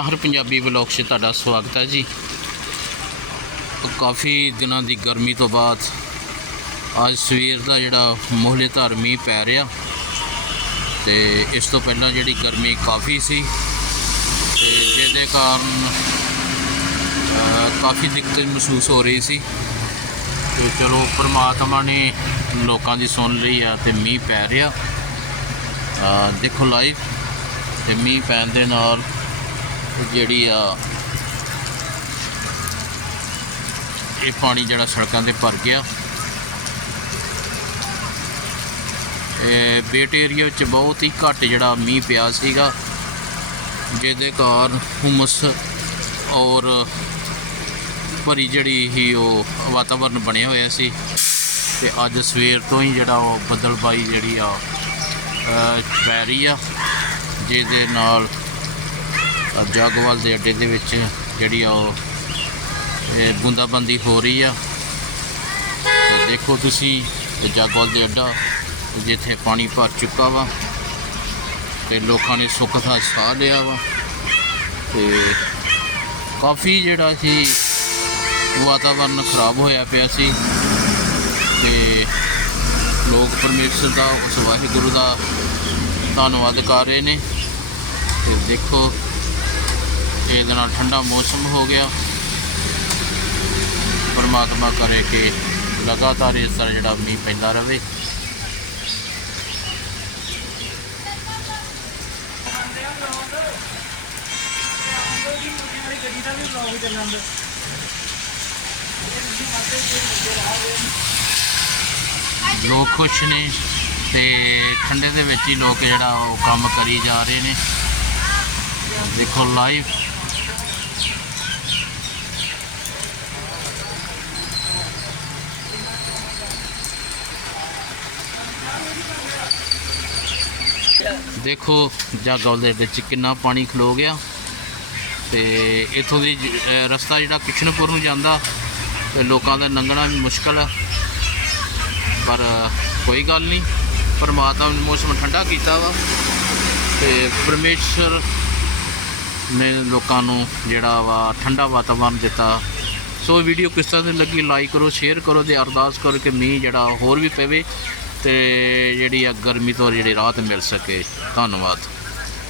ਕਾਹਰ Punjabi vlog 'ਚ ਤੁਹਾਡਾ ਸਵਾਗਤ ਹੈ ਜੀ। ਕਾਫੀ ਦਿਨਾਂ ਦੀ ਗਰਮੀ ਤੋਂ ਬਾਅਦ ਅੱਜ ਸਵੇਰ ਦਾ ਜਿਹੜਾ ਮੋਹਲੇਧਾਰ ਮੀਂਹ ਪੈ ਰਿਹਾ ਤੇ ਇਸ ਤੋਂ ਪਹਿਲਾਂ ਜਿਹੜੀ ਗਰਮੀ ਕਾਫੀ ਸੀ ਤੇ ਜਿਹਦੇ ਕਾਰਨ ਕਾਫੀ ਦਿੱਕਤ ਮਹਿਸੂਸ ਹੋ ਰਹੀ ਸੀ। ਤੇ ਚਲੋ ਪ੍ਰਮਾਤਮਾ ਨੇ ਲੋਕਾਂ ਦੀ ਸੁਣ ਲਈ ਆ ਤੇ ਮੀਂਹ ਪੈ ਰਿਹਾ। ਦੇਖੋ ਲਾਈਵ ਤੇ ਮੀਂਹ ਪੈਣ ਦੇ ਨਾਲ ਜਿਹੜੀ ਆ, ਇਹ ਪਾਣੀ ਜਿਹੜਾ ਸੜਕਾਂ ਤੇ ਭਰ ਗਿਆ। ਇਹ ਬੇਟ ਏਰੀਆ ਵਿੱਚ ਬਹੁਤ ਹੀ ਘੱਟ ਜਿਹੜਾ ਮੀਂਹ ਪਿਆ ਸੀਗਾ, ਜਿਹਦੇ ਕਾਰਨ ਹੁਮਸ ਔਰ ਭਰੀ ਜਿਹੜੀ ਹੀ ਉਹ ਵਾਤਾਵਰਨ ਬਣਿਆ ਹੋਇਆ ਸੀ। ਤੇ ਅੱਜ ਸਵੇਰ ਤੋਂ ਹੀ ਜਿਹੜਾ ਉਹ ਬੱਦਲਬਾਈ ਜਿਹੜੀ ਆ ਪੈ ਰਹੀ ਆ, ਜਿਹਦੇ ਨਾਲ ਜਾਗਵਾਲ ਦੇ ਅੱਡੇ ਦੇ ਵਿੱਚ ਜਿਹੜੀ ਆ ਉਹ, ਇਹ ਹੋ ਰਹੀ ਆ। ਤੇ ਦੇਖੋ ਤੁਸੀਂ ਤੇ ਦੇ ਅੱਡਾ, ਜਿੱਥੇ ਪਾਣੀ ਭਰ ਚੁੱਕਾ ਵਾ, ਤੇ ਲੋਕਾਂ ਨੇ ਸੁੱਖ ਦਾ ਸਾਹ ਲਿਆ ਵਾ। ਤੇ ਕਾਫੀ ਜਿਹੜਾ ਸੀ ਵਾਤਾਵਰਨ ਖਰਾਬ ਹੋਇਆ ਪਿਆ ਸੀ। ਤੇ ਲੋਕ ਪਰਮੇਸ਼ਰ ਦਾ, ਉਸ ਵਾਹਿਗੁਰੂ ਦਾ ਧੰਨਵਾਦ ਕਰ ਰਹੇ ਨੇ। ਤੇ ਦੇਖੋ ਇਹਦੇ ਨਾਲ ਠੰਡਾ ਮੌਸਮ ਹੋ ਗਿਆ। ਪਰਮਾਤਮਾ ਕਰੇ ਕਿ ਲਗਾਤਾਰ ਇਸ ਤਰ੍ਹਾਂ ਜਿਹੜਾ ਮੀਂਹ ਪੈਂਦਾ ਰਹੇ। ਲੋਕ ਖੁਸ਼ ਨੇ ਤੇ ਠੰਡੇ ਦੇ ਵਿੱਚ ਹੀ ਲੋਕ ਜਿਹੜਾ ਉਹ ਕੰਮ ਕਰੀ ਜਾ ਰਹੇ ਨੇ। ਦੇਖੋ ਲਾਈਵ ਦੇਖੋ ਜਾਗਲ ਦੇ ਵਿੱਚ ਕਿੰਨਾ ਪਾਣੀ ਖਲੋ ਗਿਆ। ਤੇ ਇਥੋਂ ਦੀ ਜ- ਰਸਤਾ ਜਿਹੜਾ ਕਿਸ਼ਨਪੁਰ ਨੂੰ ਜਾਂਦਾ, ਤੇ ਲੋਕਾਂ ਦਾ ਲੰਘਣਾ ਵੀ ਮੁਸ਼ਕਲ ਆ। ਪਰ ਕੋਈ ਗੱਲ ਨਹੀਂ, ਪਰਮਾਤਮਾ ਨੇ ਮੌਸਮ ਠੰਡਾ ਕੀਤਾ ਵਾ। ਤੇ ਪਰਮੇਸ਼ਰ ਨੇ ਲੋਕਾਂ ਨੂੰ ਜਿਹੜਾ ਵਾ ਠੰਡਾ ਵਾਤਾਵਰਨ ਦਿੱਤਾ। ਸੋ ਵੀਡੀਓ ਕਿਸ ਤਰ੍ਹਾਂ ਦੀ ਲੱਗੀ ਲਾਈਕ ਕਰੋ ਸ਼ੇਅਰ ਕਰੋ ਤੇ ਅਰਦਾਸ ਕਰੋ ਕਿ ਮੀਂਹ ਜਿਹੜਾ ਹੋਰ ਵੀ ਪਵੇ। ਤੇ ਜਿਹੜੀ ਆ ਗਰਮੀ ਤੋਂ ਜਿਹੜੀ ਰਾਹਤ ਮਿਲ ਸਕੇ। ਧੰਨਵਾਦ।